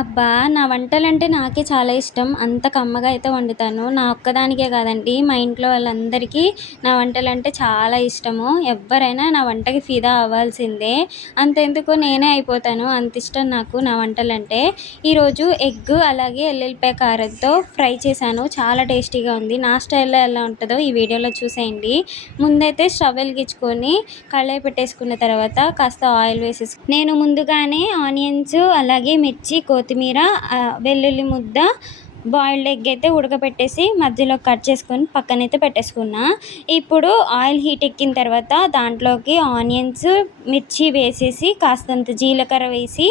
అబ్బా! నా వంటలంటే నాకే చాలా ఇష్టం. అంత కమ్మగా అయితే వండుతాను. నా ఒక్కదానికే కాదండి, మా ఇంట్లో వాళ్ళందరికీ నా వంటలంటే చాలా ఇష్టము. ఎవ్వరైనా నా వంటకి ఫిదా అవ్వాల్సిందే. అంతెందుకు నేనే అయిపోతాను. అంత ఇష్టం నాకు నా వంటలంటే. ఈరోజు ఎగ్ అలాగే ఎల్లుల్లిపాయ కారంతో ఫ్రై చేశాను. చాలా టేస్టీగా ఉంది. నా స్టైల్‌లో ఎలా ఉంటదో ఈ వీడియోలో చూసేయండి. ముందైతే స్టవ్ వెలిగించుకొని కళాయి పెట్టేసుకున్న తర్వాత కాస్త ఆయిల్ నేను ముందుగానే ఆనియన్స్ అలాగే మిర్చి, కొత్తిమీర, వెల్లుల్లి ముద్ద, బాయిల్డ్ ఎగ్ అయితే ఉడకపెట్టేసి మధ్యలో కట్ చేసుకొని పక్కనైతే పెట్టేసుకున్నా. ఇప్పుడు ఆయిల్ హీట్ ఎక్కిన తర్వాత దాంట్లోకి ఆనియన్స్, మిర్చి వేసేసి కాస్తంత జీలకర్ర వేసి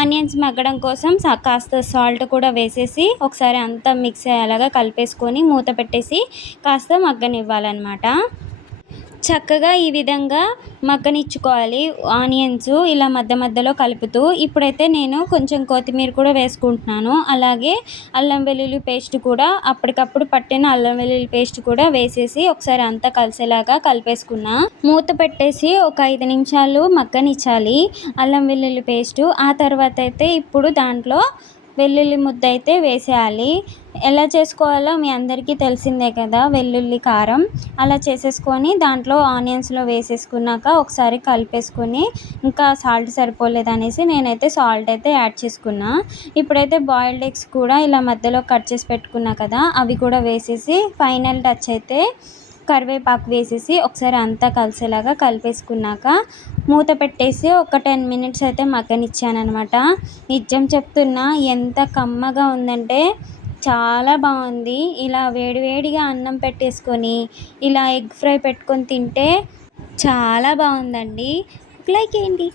ఆనియన్స్ మగ్గడం కోసం కాస్త సాల్ట్ కూడా వేసేసి ఒకసారి అంతా మిక్స్ అయ్యేలాగా కలిపేసుకొని మూత పెట్టేసి కాస్త మగ్గనివ్వాలన్నమాట. చక్కగా ఈ విధంగా మగ్గనిచ్చుకోవాలి ఆనియన్స్ ఇలా మధ్య మధ్యలో కలుపుతూ. ఇప్పుడైతే నేను కొంచెం కొత్తిమీర కూడా వేసుకుంటున్నాను. అలాగే అల్లం వెల్లుల్లి పేస్ట్ కూడా అప్పటికప్పుడు పట్టిన అల్లం వెల్లుల్లి పేస్ట్ కూడా వేసేసి ఒకసారి అంతా కలిసేలాగా కలిపేసుకున్నా. మూత పెట్టేసి ఒక 5 నిమిషాలు మగ్గనిచ్చాలి అల్లం వెల్లుల్లి పేస్టు. ఆ తర్వాత అయితే ఇప్పుడు దాంట్లో వెల్లుల్లి ముద్ద అయితే వేసేయాలి. ఎలా చేసుకోవాలో మీ అందరికీ తెలిసిందే కదా, వెల్లుల్లి కారం. అలా చేసేసుకొని దాంట్లో ఆనియన్స్లో వేసేసుకున్నాక ఒకసారి కలిపేసుకొని ఇంకా సాల్ట్ సరిపోలేదనేసి నేనైతే సాల్ట్ అయితే యాడ్ చేసుకున్నా. ఇప్పుడైతే బాయిల్డ్ ఎగ్స్ కూడా ఇలా మధ్యలో కట్ చేసి పెట్టుకున్నా కదా, అవి కూడా వేసేసి ఫైనల్ టచ్ అయితే కరివేపాకు వేసేసి ఒకసారి అంతా కలిసేలాగా కలిపేసుకున్నాక మూత పెట్టేసి ఒక 10 మినిట్స్ అయితే మగ్గనిచ్చాననమాట. నిజం చెప్తున్నా, ఎంత కమ్మగా ఉందంటే చాలా బాగుంది. ఇలా వేడివేడిగా అన్నం పెట్టేసుకొని ఇలా ఎగ్ ఫ్రై పెట్టుకొని తింటే చాలా బాగుందండి. లైక్ ఏంటి.